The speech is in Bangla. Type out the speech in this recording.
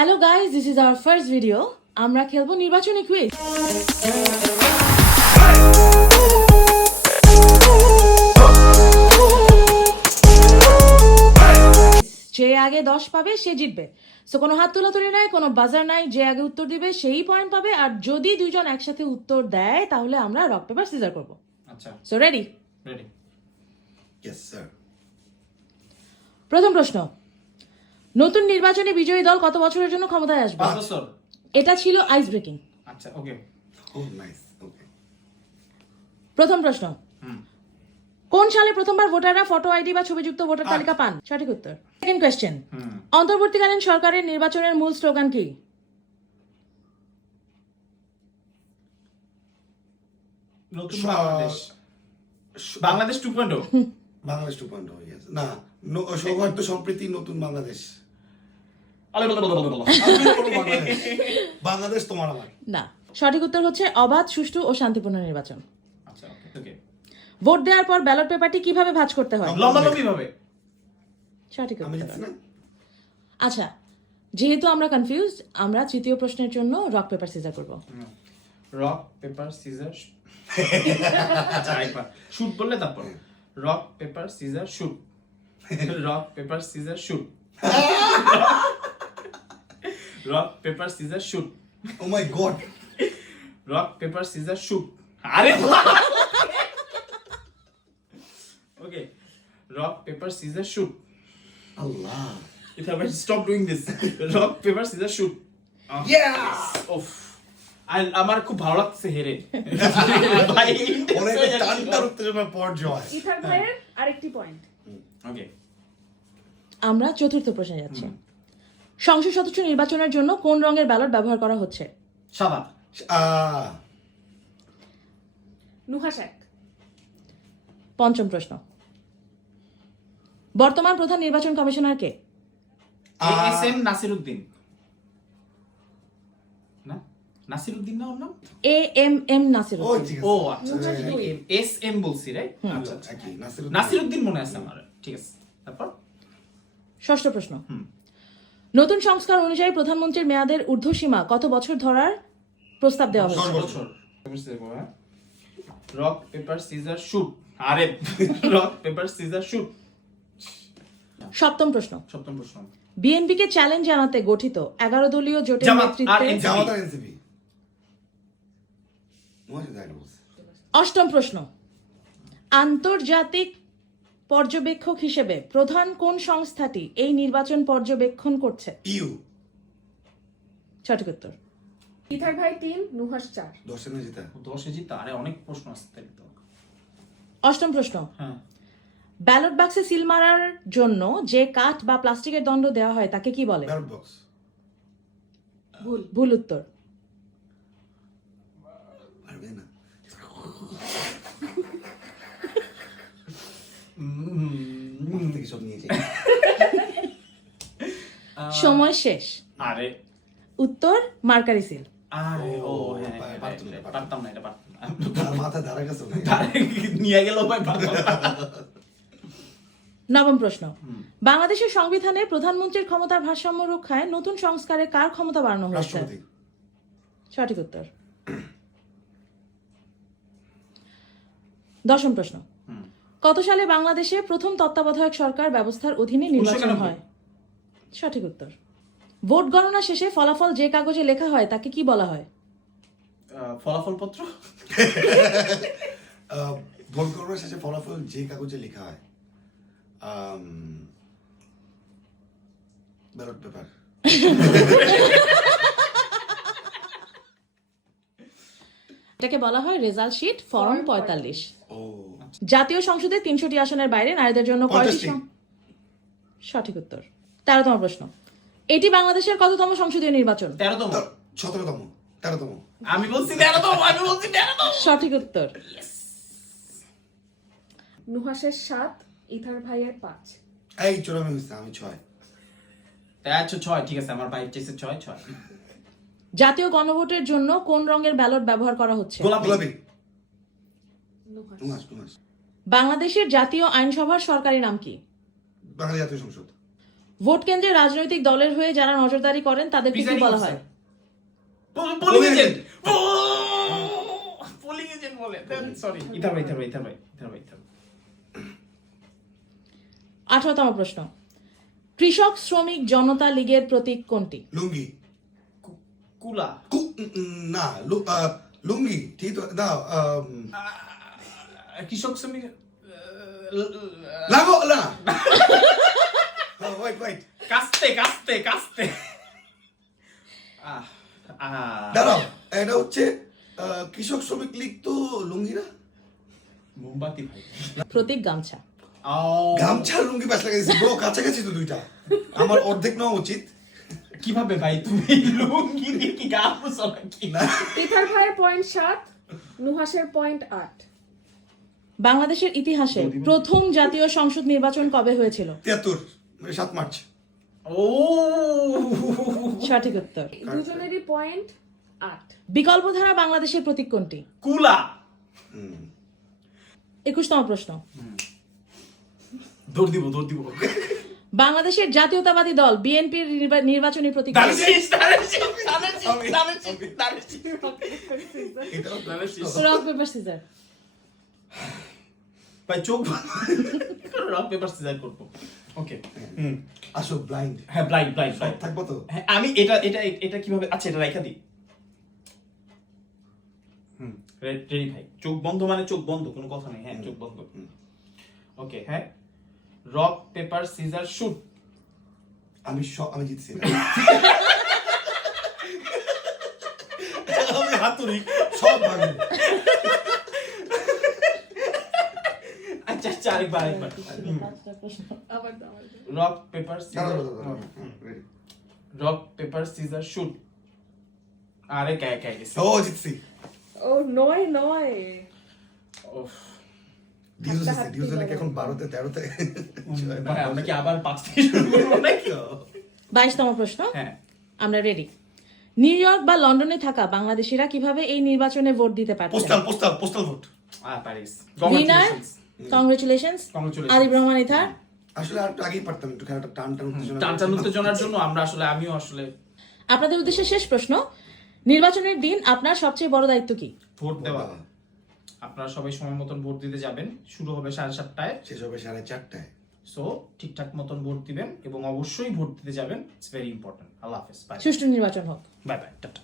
Hello guys, this is our first video. আমরা খেলবো নির্বাচনী কুইজ। যে আগে 10 পাবে সে জিতবে। সো কোনো হাত তোলাতুলি নাই, কোনো বাজার নাই, যে আগে উত্তর দিবে সেই পয়েন্ট পাবে। আর যদি দুইজন একসাথে উত্তর দেয় তাহলে আমরা রক পেপার সিজার করব। আচ্ছা, so ready? Ready. Yes sir. প্রথম প্রশ্ন, নতুন নির্বাচনে বিজয়ী দল কত বছরের জন্য ক্ষমতায় আসবে? 5 বছর। এটা ছিল আইস ব্রেকিং। আচ্ছা, ওকে। ও নাইস, ওকে। প্রথম প্রশ্ন, কোন সালে প্রথমবার ভোটাররা ফটো আইডি বা ছবিযুক্ত ভোটার তালিকা পান? সঠিক উত্তর। সেকেন্ড কোয়েশ্চেন, অন্তর্বর্তীকালীন সরকারের নির্বাচনের মূল স্লোগান কি? নতুন বাংলাদেশ। বাংলাদেশ 2.0। বাংলাদেশ 2.0, ইয়েস। না, সৌহার্দ্য সম্প্রীতি নতুন বাংলাদেশ। বাংলাদেশ তোমার আমার। না, সঠিক উত্তর হচ্ছে অবাধ, সুষ্ঠু ও শান্তিপূর্ণ নির্বাচন। আচ্ছা, ওকে। ভোট দেওয়ার পর ব্যালট পেপারটি কিভাবে ভাঁজ করতে হয়? লম্বালম্বি ভাবে। সঠিক আমি উত্তর। জিতছি না? আচ্ছা, যেহেতু আমরা কনফিউজড, আমরা তৃতীয় প্রশ্নের জন্য রক পেপার সিজার করব। Rock paper scissors. আচ্ছা, একবার শুট বললে তারপর rock paper scissors shoot. Rock paper scissors shoot. Rock paper scissors shoot. Oh my God. Rock paper scissors shoot. আরে okay, rock paper scissors shoot. Allah. If I stop doing this, rock paper scissors shoot. Yes. Oof. আমার খুব ভালো লাগছে হেরে। অনেক টানটার উত্তেজনার পর জয়। ইথার ভাইয়ের আরেকটি পয়েন্ট। ওকে, আমরা চতুর্থ প্রশ্নে যাচ্ছি। সংসদ সদস্য নির্বাচনের জন্য কোন রঙের ব্যালট ব্যবহার করা হচ্ছে? সাদা। নুহাশ এক। পঞ্চম প্রশ্ন, বর্তমান প্রধান নির্বাচন কমিশনার কে? এসএম নাসিরউদ্দিন। না, নাসিরউদ্দিন না ওর নাম? AMM ও নাসিরউদ্দিন। ঠিক ও আছে। আচ্ছা, এসএম বলছি রাইট? আচ্ছা, একই, নাসিরউদ্দিন। নাসিরউদ্দিন মনে আছে আমার। ঠিক আছে, তারপর ষষ্ঠ প্রশ্ন, নতুন সংস্কার অনুযায়ী প্রধানমন্ত্রীর মেয়াদের ঊর্ধ্বসীমা কত বছর ধরার প্রস্তাব দেওয়া হয়েছে? 10 বছর। Rock paper scissors shoot. আরে রক পেপার সিজার শুট। সপ্তম প্রশ্ন, সপ্তম প্রশ্ন, বিএনপি কে চ্যালেঞ্জ জানাতে গঠিত 11 দলীয় জোটের জামাত আর নেতৃত্বে। এনসিপি। জামাত আর এনসিপি। অষ্টম প্রশ্ন, আন্তর্জাতিক পর্যবেক্ষক হিসেবে প্রধান কোন সংস্থাটি এই নির্বাচন পর্যবেক্ষণ করছে? ইউ। সঠিক উত্তর। ইথার ভাই 3, নুহাশ 4। 10 না জিতা। 10-এ জিতা। আরে অনেক প্রশ্ন আসছে তাই তো। অষ্টম প্রশ্ন, হ্যাঁ, ব্যালট বাক্সে সিল মারার জন্য যে কাঠ বা প্লাস্টিকের দণ্ড দেওয়া হয় তাকে কি বলে? Ballot box. ভুল উত্তর। পারবে না। মাথা থেকে সব নিয়ে যাই। সময় শেষ। আরে উত্তর মার্কারি সিল। আরে ও হ্যাঁ, পারতাম না, পারতাম না, এটা পারতাম না। আর মাথা ধারা গেছে না। নিয়ে গেল ভাই, পারতাম না। নবম প্রশ্ন, বাংলাদেশের সংবিধানে প্রধানমন্ত্রীর ক্ষমতার ভারসাম্য রক্ষায় নতুন সংস্কারে কার ক্ষমতা বাড়ানো হয়েছে? রাষ্ট্রপতি। সঠিক উত্তর। দশম প্রশ্ন, কত সালে বাংলাদেশে প্রথম তত্ত্বাবধায়ক সরকার ব্যবস্থার অধীনে নির্বাচন 1991 হয়? সঠিক উত্তর। ভোট গণনা শেষে ফলাফল যে কাগজে লেখা হয় তাকে কি বলা হয়? ফলাফল পত্র। ভোট গণনা শেষে ফলাফল যে কাগজে লেখা হয়, ব্যালট পেপার। এটাকে বলা হয় রেজাল্ট শিট, ফর্ম 45। ও জাতীয় সংসদে 300টি আসনের বাইরে নারীদের জন্য কয়টি 50টি। সঠিক উত্তর। 13তম প্রশ্ন, এটি বাংলাদেশের কততম সংসদীয় নির্বাচন? 13তম। 17তম। 13তম। আমি বলছি 13তম, আমি বলছি 13তম। সঠিক উত্তর। নুহাশের 7, ইথার ভাইয়ের 5। এই চোরামি হয়েছে, আমি 6। আচ্ছা 6, ঠিক আছে, আমার ভাই চেয়েছে 6। জাতীয় গণভোটের জন্য কোন রঙের ব্যালট ব্যবহার করা হচ্ছে? গোলাপি। নুহাশ। নুহাশ। বাংলাদেশের জাতীয় আইনসভার সরকারি নাম কি? বাংলা জাতীয় সংসদ। ভোট কেন্দ্রে রাজনৈতিক দলের হয়ে যারা নজরদারি করেন তাদেরকে কি প্রিজাইডিং বলা অফিসার হয়? পোলিং এজেন্ট পোলিং এজেন্ট বলে সরি ইথার ভাই 18তম প্রশ্ন, কৃষক শ্রমিক জনতা লীগের প্রতীক কোনটি? লুঙ্গি। কুলা না লুঙ্গি ঠিক তো না কৃষক শ্রমিক লাগো না ওয়েট কাস্তে দাঁড়াও, এটা হচ্ছে কৃষক শ্রমিক লীগ তো লুঙ্গি না, মোমবাতি ভাই প্রতীক গামছা। গামছা আর লুঙ্গি পাশ লাগাইছি ব্রো, কাছাকাছি তো দুইটা, আমার অর্ধেক নেওয়া উচিত কিভাবে ভাই তুমি লুঙ্গি দিয়ে কি গামছা নাকি? না। ইথার ভাইয়ের পয়েন্ট 7, নুহাসের পয়েন্ট 8। বাংলাদেশের ইতিহাসে প্রথম জাতীয় সংসদ নির্বাচন কবে হয়েছিল? 73 7 মার্চ। ও সঠিক উত্তর। দুজনেরই পয়েন্ট 8। বিকল্প ধারা বাংলাদেশের প্রতীক কোনটি? কুলা 21তম প্রশ্ন, দৌড় দিব বাংলাদেশের জাতীয়তাবাদী দল বিএনপির নির্বাচনী প্রতীক কি? Rock paper caesar. ভাই চোখ রক পেপার সিজার করবো। ওকে আসো ব্লাইন্ড হ্যাঁ ব্লাইন্ড থাকবো তো। হ্যাঁ আমি এটা কিভাবে আচ্ছা এটা রাখা দিই। রেডি ভাই, চোখ বন্ধ মানে চোখ বন্ধ, কোনো কথা নেই। হ্যাঁ চোখ বন্ধ। ওকে হ্যাঁ, রক পেপার সিজার শুট। আমি জিতছি। আমি হাতুড়ি সব ভাঙবো। আচ্ছা আরেকবার আবার rock paper caesar rock paper scissors shoot. আরে কে গেছে? ও জিতছি। ও নয় ওফ ডিউজ নাকি এখন 12তে 13তে। ভাই আমরা কি আবার 5 থেকে শুরু করব নাকি? 22তম প্রশ্ন, হ্যাঁ আমরা রেডি। নিউ ইয়র্ক বা লন্ডনে থাকা বাংলাদেশিরা কিভাবে এই নির্বাচনে ভোট দিতে পারছে? Postal vote. Paris. Winner, congratulations Congratulations. Arif Rahman ether. আসলে আর একটু আগেই পারতাম, একটু খেলাটা টান উত্তেজনার জন্য আমরা আসলে আমিও আসলে আপনাদের উদ্দেশ্যে শেষ প্রশ্ন, নির্বাচনের দিন আপনার সবচেয়ে বড় দায়িত্ব কি? ভোট দেওয়া। আপনারা সবাই সময় মতন ভোট দিতে যাবেন। শুরু হবে 7:30টায়, শেষ হবে 4:30টায়। সো ঠিকঠাক মতন ভোট দিবেন এবং অবশ্যই ভোট দিতে যাবেন। It's very important. আল্লাহ হাফেজ, বাই সুষ্ঠু নির্বাচন হোক। Bye tata.